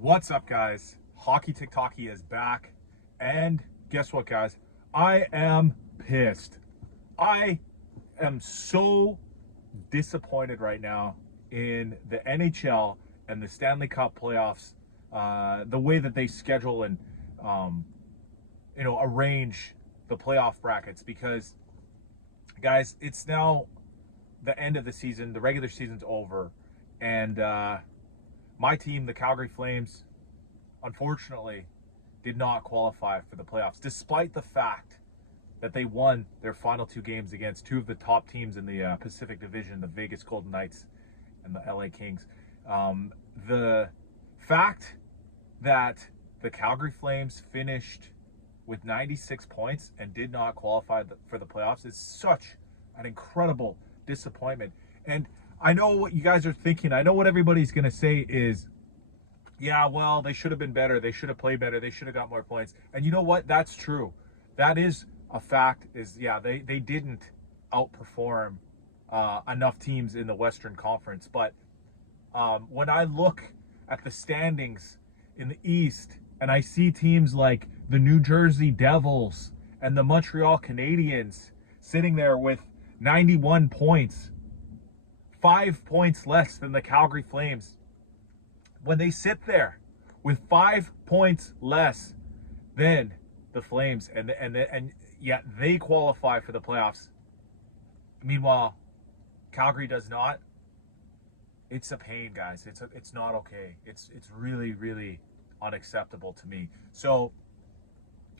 What's up, guys? Hockey TikToky is back, and guess what, guys? I am pissed. I am so disappointed right now in the NHL and the Stanley Cup playoffs. The way that they schedule and um, arrange the playoff brackets, because, guys, it's now the end of the season. The regular season's over, and my team, the Calgary Flames, unfortunately, did not qualify for the playoffs, despite the fact that they won their final two games against two of the top teams in the Pacific Division, the Vegas Golden Knights and the LA Kings. The fact that the Calgary Flames finished with 96 points and did not qualify for the playoffs is such an incredible disappointment. And I know what you guys are thinking. I know what everybody's going to say is, yeah, well, they should have been better. They should have played better. They should have got more points. And you know what? That's true. That is a fact. They didn't outperform enough teams in the Western Conference. But when I look at the standings in the East and I see teams like the New Jersey Devils and the Montreal Canadiens sitting there with 91 points, 5 points less than the Calgary Flames. When they sit there with 5 points less than the Flames, and yet they qualify for the playoffs. Meanwhile, Calgary does not. It's a pain, guys. It's not okay. It's really, really unacceptable to me. So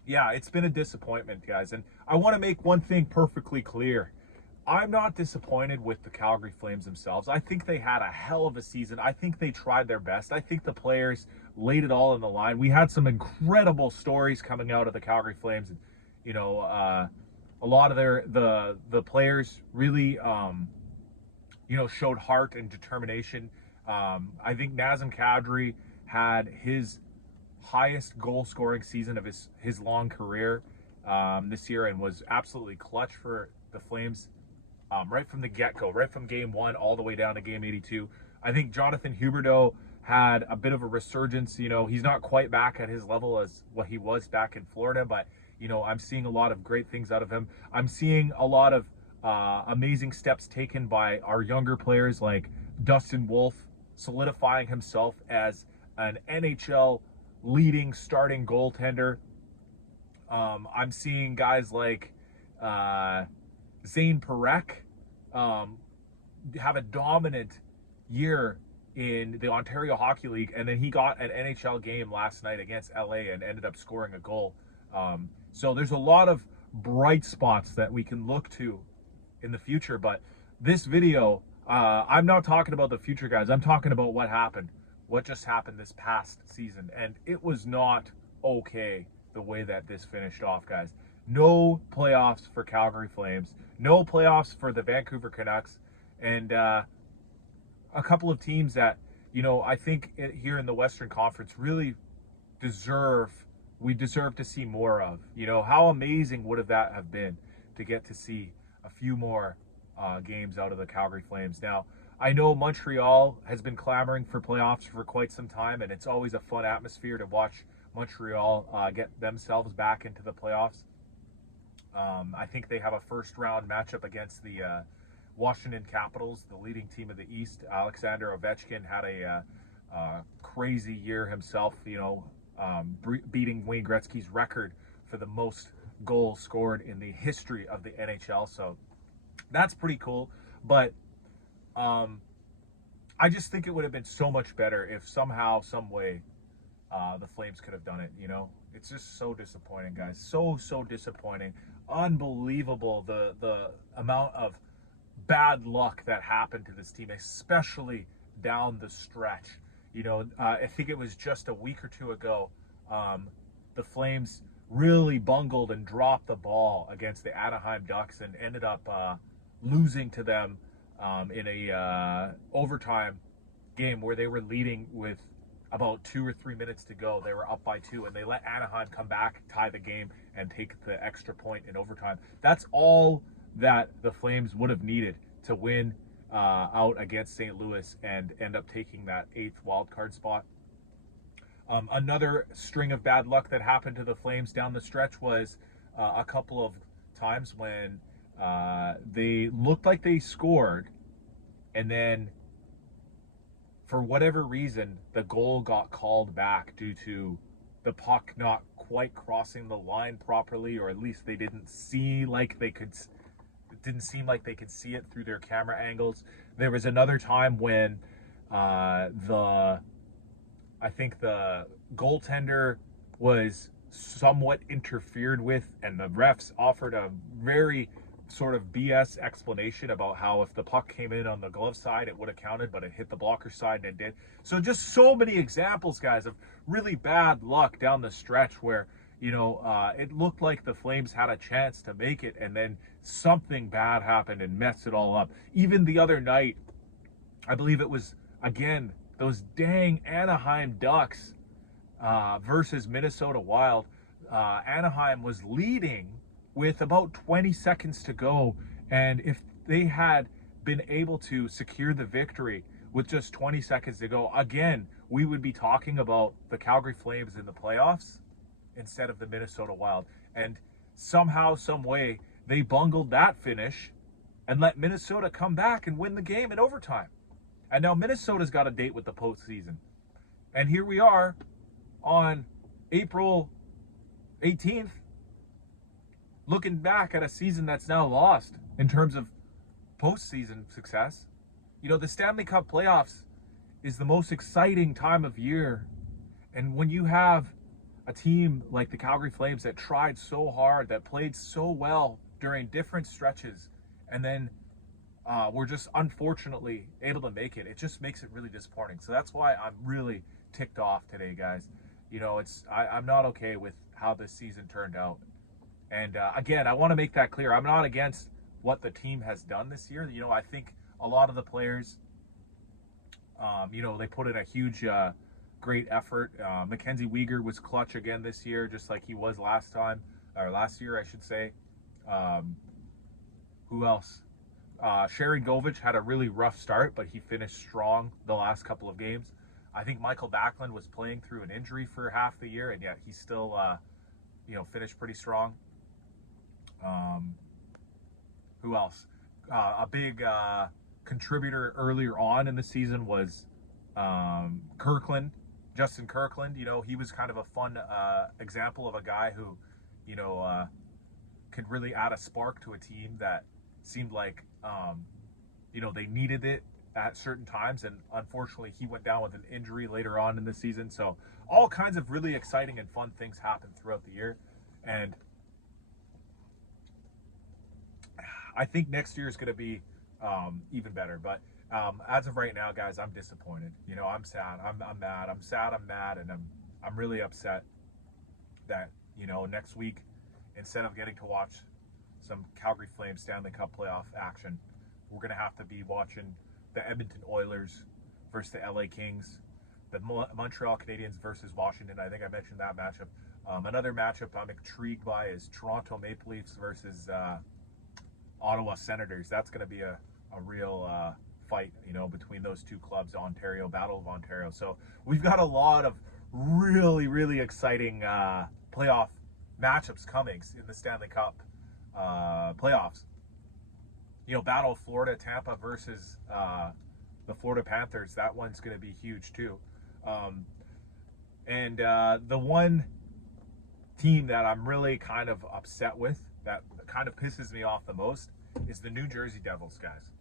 yeah, it's been a disappointment, guys. And I want to make one thing perfectly clear. I'm not disappointed with the Calgary Flames themselves. I think they had a hell of a season. I think they tried their best. I think the players laid it all on the line. We had some incredible stories coming out of the Calgary Flames. A lot of the players really showed heart and determination. I think Nazem Kadri had his highest goal scoring season of his long career this year, and was absolutely clutch for the Flames. Right from the get-go, right from game one all the way down to game 82. I think Jonathan Huberdeau had a bit of a resurgence. He's not quite back at his level as what he was back in Florida, but, I'm seeing a lot of great things out of him. I'm seeing a lot of amazing steps taken by our younger players like Dustin Wolf, solidifying himself as an NHL leading starting goaltender. I'm seeing guys like Zane Parekh have a dominant year in the Ontario Hockey League, and then he got an NHL game last night against LA and ended up scoring a goal. So there's a lot of bright spots that we can look to in the future, but this video, I'm not talking about the future, guys. I'm talking about what just happened this past season, and it was not okay the way that this finished off, guys. No playoffs for Calgary Flames, no playoffs for the Vancouver Canucks, and a couple of teams that, I think here in the Western Conference really deserve to see more of. How amazing would that have been to get to see a few more games out of the Calgary Flames. Now, I know Montreal has been clamoring for playoffs for quite some time, and it's always a fun atmosphere to watch Montreal get themselves back into the playoffs. I think they have a first-round matchup against the Washington Capitals, the leading team of the East. Alexander Ovechkin had a crazy year himself, beating Wayne Gretzky's record for the most goals scored in the history of the NHL. So that's pretty cool. But I just think it would have been so much better if somehow, some way, the Flames could have done it. It's just so disappointing, guys. So disappointing. Unbelievable the amount of bad luck that happened to this team, especially down the stretch. I think it was just a week or two ago, the Flames really bungled and dropped the ball against the Anaheim Ducks and ended up losing to them in a overtime game where they were leading with about 2 or 3 minutes to go. They were up by 2, and they let Anaheim come back, tie the game, and take the extra point in overtime. That's all that the Flames would have needed to win out against St. Louis and end up taking that 8th wildcard spot. Another string of bad luck that happened to the Flames down the stretch was a couple of times when they looked like they scored, and then for whatever reason, the goal got called back due to the puck not quite crossing the line properly, or at least they didn't see like they could. It didn't seem like they could see it through their camera angles. There was another time when I think the goaltender was somewhat interfered with, and the refs offered a very sort of BS explanation about how if the puck came in on the glove side, it would have counted, but it hit the blocker side and it did. So just so many examples, guys, of really bad luck down the stretch where, it looked like the Flames had a chance to make it, and then something bad happened and messed it all up. Even the other night, I believe it was, again, those dang Anaheim Ducks versus Minnesota Wild. Anaheim was leading with about 20 seconds to go, and if they had been able to secure the victory with just 20 seconds to go, again, we would be talking about the Calgary Flames in the playoffs instead of the Minnesota Wild. And somehow, some way, they bungled that finish and let Minnesota come back and win the game in overtime. And now Minnesota's got a date with the postseason. And here we are on April 18th, looking back at a season that's now lost in terms of postseason success. The Stanley Cup playoffs is the most exciting time of year. And when you have a team like the Calgary Flames that tried so hard, that played so well during different stretches, and then we're just unfortunately able to make it, it just makes it really disappointing. So that's why I'm really ticked off today, guys. I'm not okay with how this season turned out. And again, I want to make that clear. I'm not against what the team has done this year. I think a lot of the players, they put in a huge, great effort. Mackenzie Weegar was clutch again this year, just like he was last year, I should say. Who else? Sharon Govich had a really rough start, but he finished strong the last couple of games. I think Michael Backlund was playing through an injury for half the year, and yet he still, finished pretty strong. Who else? A big contributor earlier on in the season was Kirkland, Justin Kirkland. He was kind of a fun example of a guy who, could really add a spark to a team that seemed like, they needed it at certain times. And unfortunately, he went down with an injury later on in the season. So all kinds of really exciting and fun things happened throughout the year. And I think next year is going to be even better. But as of right now, guys, I'm disappointed. I'm sad. I'm mad. I'm sad. I'm mad, and I'm really upset that next week, instead of getting to watch some Calgary Flames Stanley Cup playoff action, we're going to have to be watching the Edmonton Oilers versus the LA Kings, the Montreal Canadiens versus Washington. I think I mentioned that matchup. Another matchup I'm intrigued by is Toronto Maple Leafs versus Ottawa Senators. That's going to be a real fight, between those two clubs, Battle of Ontario. So we've got a lot of really, really exciting playoff matchups coming in the Stanley Cup playoffs. Battle of Florida, Tampa versus the Florida Panthers. That one's going to be huge too. And the one team that I'm really kind of upset with, that kind of pisses me off the most, is the New Jersey Devils, guys.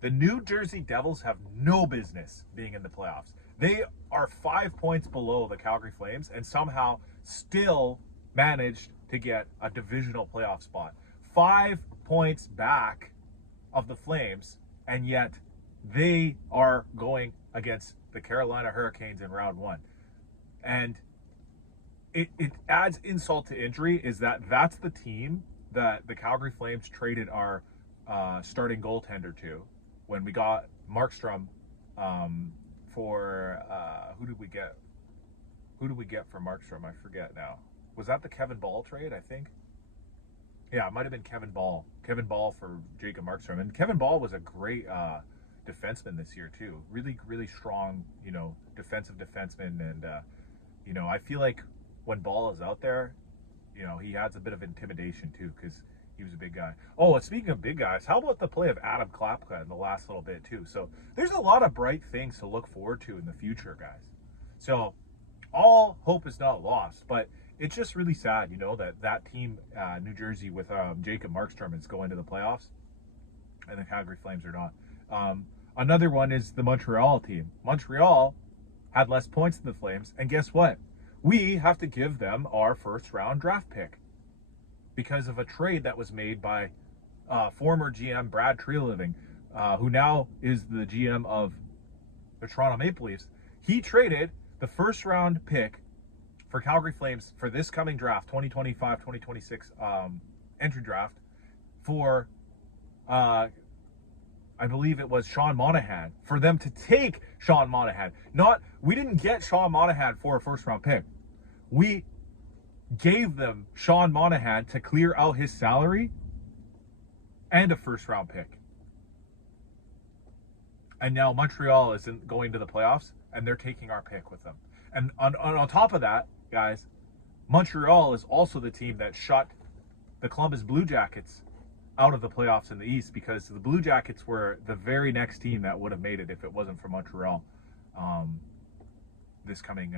The New Jersey Devils have no business being in the playoffs. They are 5 points below the Calgary Flames and somehow still managed to get a divisional playoff spot. 5 points back of the Flames, and yet they are going against the Carolina Hurricanes in round one. And it adds insult to injury is that's the team that the Calgary Flames traded our starting goaltender to when we got Markstrom for who did we get? Who did we get for Markstrom? I forget now. Was that the Kevin Ball trade, I think? Yeah, it might have been Kevin Ball. Kevin Ball for Jacob Markstrom. And Kevin Ball was a great defenseman this year too. Really, really strong, defensive defenseman, and you know, I feel like when Ball is out there, you know, he adds a bit of intimidation too, because he was a big guy. Oh, and speaking of big guys, how about the play of Adam Klapka in the last little bit too? So there's a lot of bright things to look forward to in the future, guys. So all hope is not lost, but it's just really sad, you know, that team, New Jersey, with Jacob Markstrom is going to the playoffs, and the Calgary Flames are not. Another one is the Montreal team. Montreal had less points than the Flames, and guess what? We have to give them our first-round draft pick because of a trade that was made by former GM Brad Treliving, who now is the GM of the Toronto Maple Leafs. He traded the first-round pick for Calgary Flames for this coming draft, 2025-2026 entry draft, for I believe it was Sean Monahan, for them to take Sean Monahan. We didn't get Sean Monahan for a first-round pick. We gave them Sean Monahan to clear out his salary and a first-round pick. And now Montreal isn't going to the playoffs, and they're taking our pick with them. And on top of that, guys, Montreal is also the team that shut the Columbus Blue Jackets out of the playoffs in the East, because the Blue Jackets were the very next team that would have made it if it wasn't for Montreal this coming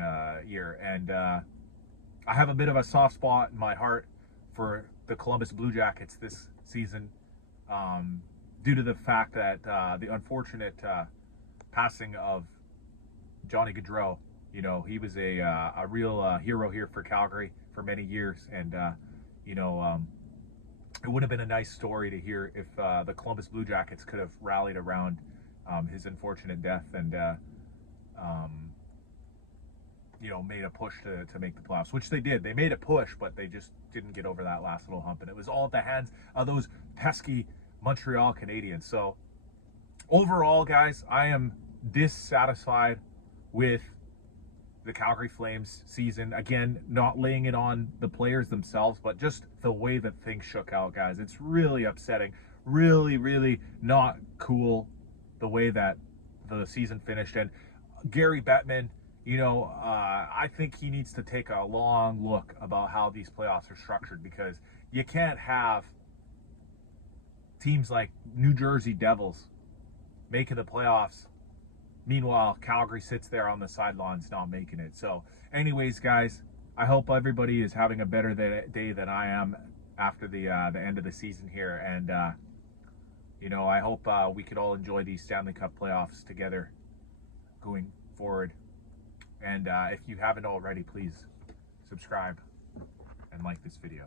year. And I have a bit of a soft spot in my heart for the Columbus Blue Jackets this season, due to the fact that the unfortunate passing of Johnny Gaudreau. You know, he was a real hero here for Calgary for many years, and you know, it would have been a nice story to hear if the Columbus Blue Jackets could have rallied around his unfortunate death and you know, made a push to make the playoffs, which they did. They made a push, but they just didn't get over that last little hump, and it was all at the hands of those pesky Montreal Canadiens. So overall, guys, I am dissatisfied with the Calgary Flames season. Again, not laying it on the players themselves, but just the way that things shook out, guys. It's really upsetting. Really, really not cool the way that the season finished. And Gary Bettman, you know, I think he needs to take a long look about how these playoffs are structured, because you can't have teams like New Jersey Devils making the playoffs. Meanwhile, Calgary sits there on the sidelines not making it. So anyways, guys, I hope everybody is having a better day than I am after the end of the season here. And, you know, I hope we could all enjoy these Stanley Cup playoffs together going forward. And if you haven't already, please subscribe and like this video.